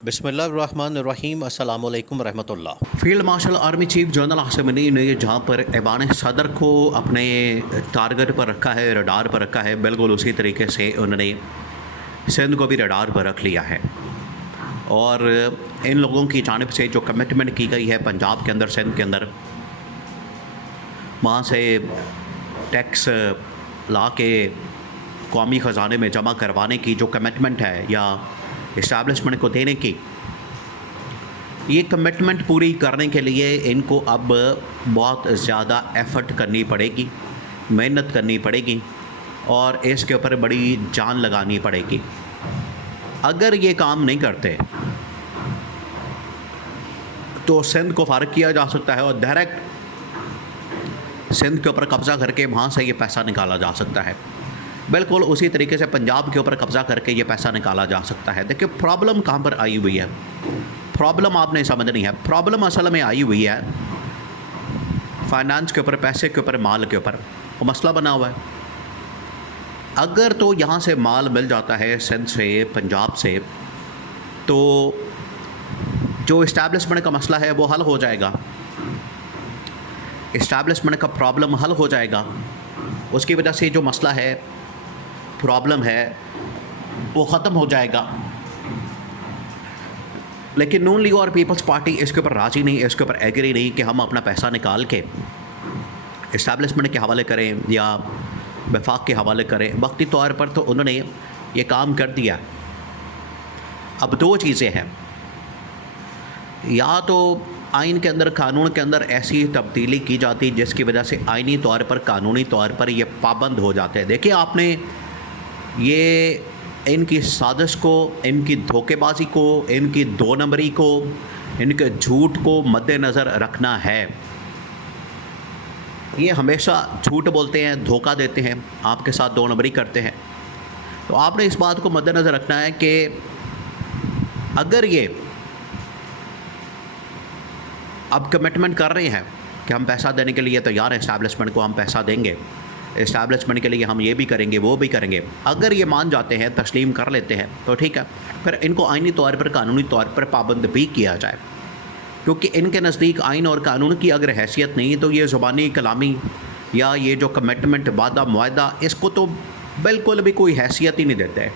बिस्मिल्लाहिर्रहमानिर्रहीम अस्सलाम वालेकुम रहमतुल्लाह। Field marshal army chief general Asim money ने जहाँ पर ऐवान सदर को अपने टारगेट पर रखा है, रडार पर रखा है, बिल्कुल उसी तरीके से उन्होंने सिंध को भी रडार पर रख लिया है। और इन लोगों की जानिब से जो कमिटमेंट की गई है पंजाब के अंदर, सिंध के अंदर, वहाँ से टैक्स ला के कौमी ख़जाने में जमा करवाने की जो कमिटमेंट है या इस्टेब्लिशमेंट को देने की, ये कमिटमेंट पूरी करने के लिए इनको अब बहुत ज़्यादा एफ़र्ट करनी पड़ेगी, मेहनत करनी पड़ेगी और इसके ऊपर बड़ी जान लगानी पड़ेगी। अगर ये काम नहीं करते तो सिंध को फ़ारिग किया जा सकता है और डायरेक्ट सिंध के ऊपर कब्ज़ा करके वहाँ से ये पैसा निकाला जा सकता है। बिल्कुल उसी तरीके से पंजाब के ऊपर कब्ज़ा करके ये पैसा निकाला जा सकता है। देखिए प्रॉब्लम कहाँ पर आई हुई है, प्रॉब्लम आपने समझनी है। प्रॉब्लम असल में आई हुई है फाइनेंस के ऊपर, पैसे के ऊपर, माल के ऊपर। वो मसला बना हुआ है। अगर तो यहाँ से माल मिल जाता है सिंध से, पंजाब से, तो जो इस्टेब्लिशमेंट का मसला है वो हल हो जाएगा, इस्टेब्लिशमेंट का प्रॉब्लम हल हो जाएगा। उसकी वजह से जो मसला है, प्रॉब्लम है, वो ख़त्म हो जाएगा। लेकिन नून लीग और पीपल्स पार्टी इसके ऊपर राज़ी नहीं, इसके ऊपर एग्री नहीं कि हम अपना पैसा निकाल के इस्टेब्लिशमेंट के हवाले करें या वफाक के हवाले करें। वक्ती तौर पर तो उन्होंने ये काम कर दिया। अब दो चीज़ें हैं, या तो आइन के अंदर, कानून के अंदर ऐसी तब्दीली की जाती जिसकी वजह से आइनी तौर पर, कानूनी तौर पर ये पाबंद हो जाते हैं। देखिए आपने ये इनकी साजिश को, इनकी धोखेबाजी को, इनकी दो नंबरी को, इनके झूठ को मद्देनज़र रखना है। ये हमेशा झूठ बोलते हैं, धोखा देते हैं, आपके साथ दो नंबरी करते हैं। तो आपने इस बात को मद्देनज़र रखना है कि अगर ये अब कमिटमेंट कर रहे हैं कि हम पैसा देने के लिए तैयार हैं, इस्टेब्लिशमेंट को हम पैसा देंगे, इस्टेब्लिशमेंट के लिए हम ये भी करेंगे, वो भी करेंगे, अगर ये मान जाते हैं, तस्लीम कर लेते हैं, तो ठीक है, फिर इनको आइनी तौर पर, कानूनी तौर पर पाबंद भी किया जाए। क्योंकि इनके नज़दीक आइन और कानून की अगर हैसियत नहीं तो ये ज़ुबानी कलामी या ये जो कमिटमेंट, वादा, मुआहदा, इसको तो बिल्कुल भी कोई हैसियत ही नहीं देते हैं।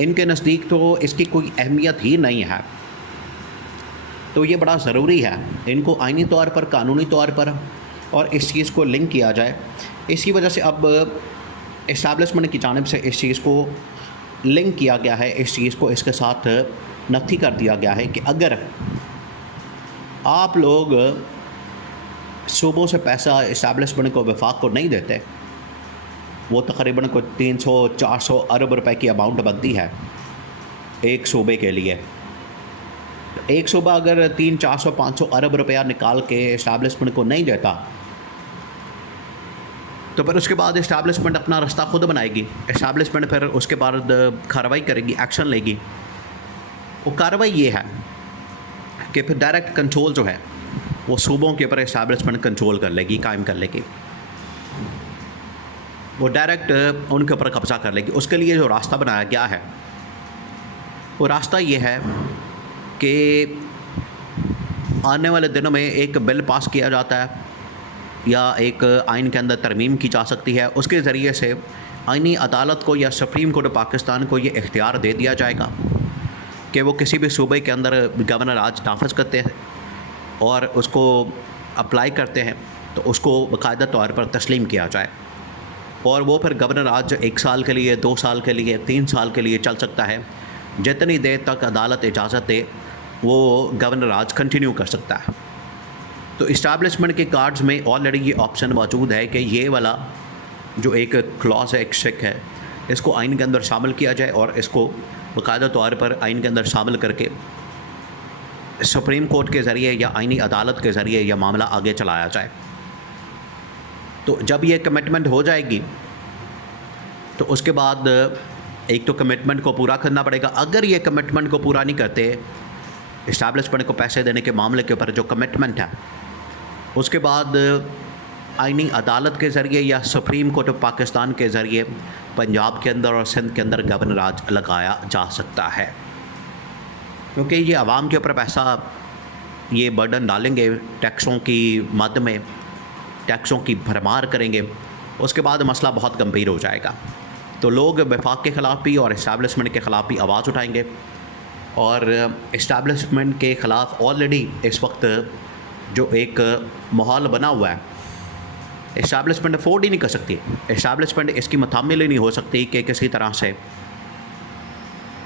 इनके नज़दीक तो इसकी कोई अहमियत ही नहीं है। तो ये बड़ा ज़रूरी है इनको आइनी तौर पर, कानूनी तौर पर और इस चीज़ को लिंक किया जाए। इसी वजह से अब इस्टेब्लिशमेंट की जानिब से इस चीज़ को लिंक किया गया है, इस चीज़ को इसके साथ नफ़ी कर दिया गया है कि अगर आप लोग सूबों से पैसा इस्टेब्लिशमेंट को, वफाक को नहीं देते, वो तकरीबन को 300-400 अरब रुपए की अमाउंट बनती है एक सूबे के लिए। एक सूबा अगर 300-400-500 अरब रुपया निकाल के इस्टेब्लिशमेंट को नहीं देता तो फिर उसके बाद इस्टेब्लिशमेंट अपना रास्ता खुद बनाएगी। इस्टेब्लिशमेंट फिर उसके बाद कार्रवाई करेगी, एक्शन लेगी। वो कार्रवाई ये है कि फिर डायरेक्ट कंट्रोल जो है वो सूबों के ऊपर इस्टेब्लिशमेंट कंट्रोल कर लेगी, कायम कर लेगी। वो डायरेक्ट उनके ऊपर कब्ज़ा कर लेगी। उसके लिए जो रास्ता बनाया गया है वो रास्ता ये है कि आने वाले दिनों में एक बिल पास किया जाता है या एक आइन के अंदर तरमीम की जा सकती है। उसके ज़रिए से आइनी अदालत को या सुप्रीम कोर्ट पाकिस्तान को ये इख्तियार दे दिया जाएगा कि वो किसी भी सूबे के अंदर गवर्नर राज नाफिज करते हैं और उसको अप्लाई करते हैं तो उसको बाकायदा तौर पर तस्लीम किया जाए। और वो फिर गवर्नर राज 1 साल के लिए, 2 साल के लिए, 3 साल के लिए चल सकता है। जितनी देर तक अदालत इजाज़त दे वो गवर्नर राज कंटिन्यू कर सकता है। तो इस्टेब्लिशमेंट के कार्ड्स में ऑलरेडी ये ऑप्शन मौजूद है कि ये वाला जो एक क्लॉज है, एक शिक है, इसको आइन के अंदर शामिल किया जाए और इसको बाकायदा तौर पर आइन के अंदर शामिल करके सुप्रीम कोर्ट के ज़रिए या आइनी अदालत के ज़रिए यह मामला आगे चलाया जाए। तो जब ये कमिटमेंट हो जाएगी तो उसके बाद एक तो कमिटमेंट को पूरा करना पड़ेगा। अगर ये कमिटमेंट को पूरा नहीं करते, इस्टेब्लिशमेंट को पैसे देने के मामले के ऊपर जो कमिटमेंट है, उसके बाद आइनी अदालत के ज़रिए या सुप्रीम कोर्ट ऑफ पाकिस्तान के ज़रिए पंजाब के अंदर और सिंध के अंदर गवर्नर राज लगाया जा सकता है। क्योंकि ये आवाम के ऊपर पैसा ये बर्डन डालेंगे, टैक्सों की मद में टैक्सों की भरमार करेंगे, उसके बाद मसला बहुत गंभीर हो जाएगा। तो लोग वफाक के ख़िलाफ़ भी और इस्टेब्लिशमेंट के ख़िलाफ़ भी आवाज़ उठाएंगे। और इस्टेब्लिशमेंट के ख़िलाफ़ ऑलरेडी इस वक्त जो एक माहौल बना हुआ है, इस्टेब्लिशमेंट अफोर्ड ही नहीं कर सकती। इस्टेब्लिशमेंट इसकी मुतामिल ही नहीं हो सकती कि किसी तरह से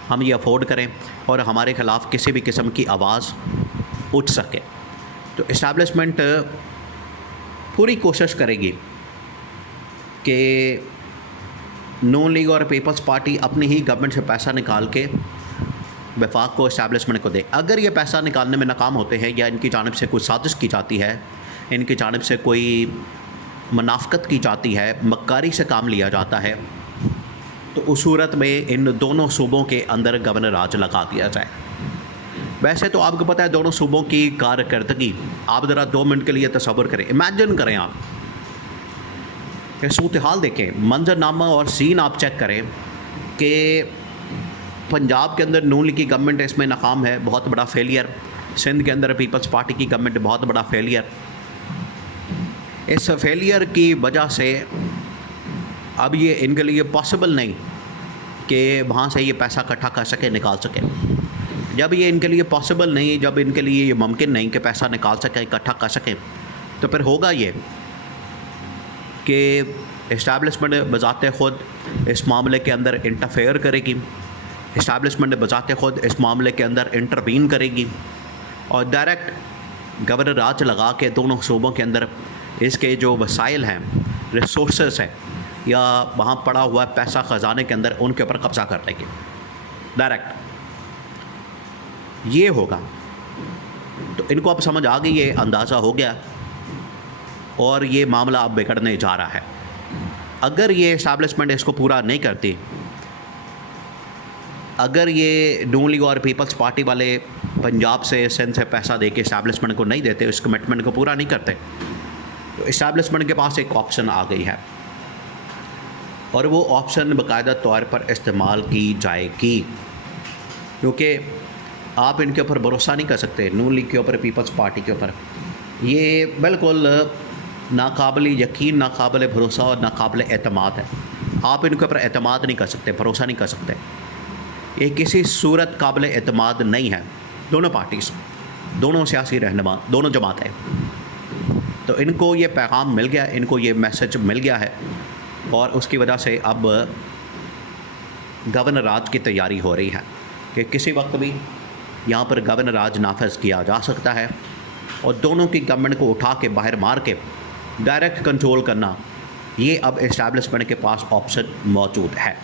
हम ये अफोर्ड करें और हमारे ख़िलाफ़ किसी भी किस्म की आवाज़ उठ सके। तो इस्टेब्लिशमेंट पूरी कोशिश करेगी कि नून लीग और पीपल्स पार्टी अपनी ही गवर्नमेंट से पैसा निकाल के वफाक को इस्टेब्लिशमेंट को दे। अगर ये पैसा निकालने में नाकाम होते हैं या इनकी जानिब से कोई साजिश की जाती है, इनकी जानिब से कोई मुनाफ़कत की जाती है, मक्कारी से काम लिया जाता है, तो उस सूरत में इन दोनों सूबों के अंदर गवर्नर राज लगा दिया जाए। वैसे तो आपको पता है दोनों सूबों की कारकर्दगी, आप ज़रा 2 मिनट के लिए तसव्वुर करें, इमेजिन करें, आप सूरत हाल देखें, मंजरनामा और सीन आप चेक करें कि पंजाब के अंदर नून लीग की गवर्नमेंट इसमें नाकाम है, बहुत बड़ा फेलियर। सिंध के अंदर पीपल्स पार्टी की गवर्नमेंट बहुत बड़ा फेलियर। इस फेलियर की वजह से अब ये इनके लिए पॉसिबल नहीं कि वहाँ से ये पैसा इकट्ठा कर सके, निकाल सके। जब ये इनके लिए पॉसिबल नहीं, जब इनके लिए ये मुमकिन नहीं कि पैसा निकाल सकें, इकट्ठा कर सकें, तो फिर होगा ये कि इस्टेब्लिशमेंट बज़ाते ख़ुद इस मामले के अंदर इंटरफेयर करेगी, इस्टेब्लिशमेंट बज़ाते ख़ुद इस मामले के अंदर इंटरवीन करेगी और डायरेक्ट गवर्नर राज लगा के दोनों सूबों के अंदर इसके जो वसाइल हैं, रिसोर्सेस हैं या वहाँ पड़ा हुआ पैसा ख़जाने के अंदर, उनके ऊपर कब्ज़ा कर लेगी डायरेक्ट। ये होगा। तो इनको अब समझ आ गई, ये अंदाज़ा हो गया और ये मामला अब बिगड़ने जा रहा है। अगर ये इस्टेब्लिशमेंट इसको पूरा नहीं करती, अगर ये नून लीग और पीपल्स पार्टी वाले पंजाब से, सिंध से पैसा दे के इस्टेब्लिशमेंट को नहीं देते, इस कमिटमेंट को पूरा नहीं करते, तो इस्टेब्लिशमेंट के पास एक ऑप्शन आ गई है और वो ऑप्शन बाकायदा तौर पर इस्तेमाल की जाएगी। क्योंकि आप इनके ऊपर भरोसा नहीं कर सकते, नून लीग के ऊपर, पीपल्स पार्टी के ऊपर। ये बिल्कुल नाकाबिल यकीन, नाकाबिल भरोसा और नाकाबिल एतमाद है। आप इनके ऊपर एतमाद नहीं कर सकते, भरोसा नहीं कर सकते। ये किसी सूरत काबिल एतमाद नहीं है। दोनों पार्टीज़, दोनों सियासी रहनुमा, दोनों जमातें, तो इनको ये पैगाम मिल गया, इनको ये मैसेज मिल गया है और उसकी वजह से अब गवर्नर राज की तैयारी हो रही है कि किसी वक्त भी यहाँ पर गवर्नर राज नाफिज किया जा सकता है और दोनों की गवर्नमेंट को उठा के बाहर मार के डायरेक्ट कंट्रोल करना, ये अब इस्टेब्लिशमेंट के पास ऑप्शन मौजूद है।